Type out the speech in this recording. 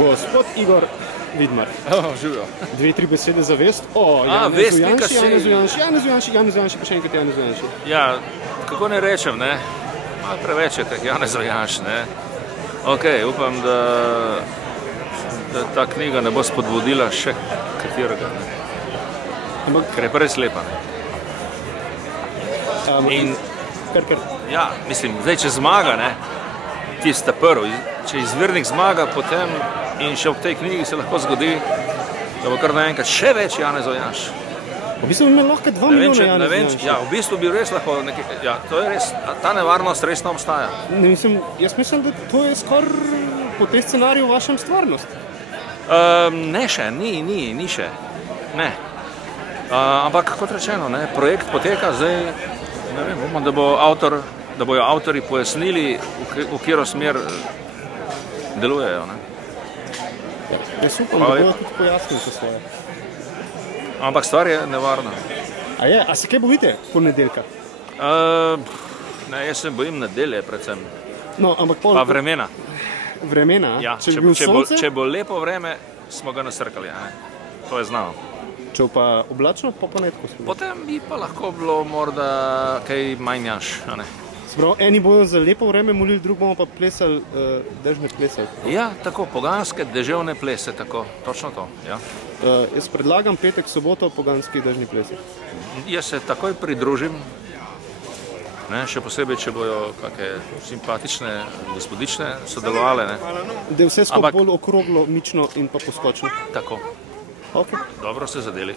Gospod Igor Vidmar. Živijo. 2-3 besede za vest. Janez Janši, pa še enkrat Janez Janši. Ja, kako ne rečem, ne? Malo preveč je teh Janezov Janš, ne? Ok, upam, da ta knjiga ne bo spodbudila še katerega, ne? Ker je res lepa, ne? In, ja, mislim, zdaj, če zmaga, ne? Tista prvi, če izvirnik zmaga, potem in še v tej knjigi se lahko zgodi, da bo kar naenkrat še več Janezov Janš. V bistvu bi imel lahko 2 milijona Janez Janš. Ja, v bistvu bi res lahko nekaj, ja, to je res, ta nevarnost resno obstaja. Jaz mislim, da to je skoraj po tej scenariju vašem stvarnost. Ne še, ni še, ne. Ampak, kot rečeno, ne, projekt poteka, zdaj, ne vem, upam, da bojo avtori pojasnili, v katero smer delujejo, ne. Jaz upam, da bojo tudi pojasnili to svoje. Ampak stvar je nevarna. A se kaj bojite ponedeljka? Ne, jaz se bojim nedelje predvsem. No, ampak pa vremena. Vremena? Ja, če bo lepo vreme, smo ga nasrkali, ne. To je znano. Če pa oblačno, po ponedku smo. Potem bi pa lahko bilo morda kaj manj Janš, a ne. Sprav, eni bojo za lepo vreme molili, drugi bomo pa plesali, dežne plesali. Ja, tako, poganske deževne plese, tako, točno to, ja. Jaz predlagam petek, soboto, poganski dežni plesi. Jaz se takoj pridružim, ne, še posebej, če bojo kakšne simpatične gospodične sodelovale, ne. Da je vse skupaj bolj okroglo, mično in pa poskočno. Tako. Ok. Dobro ste zadeli.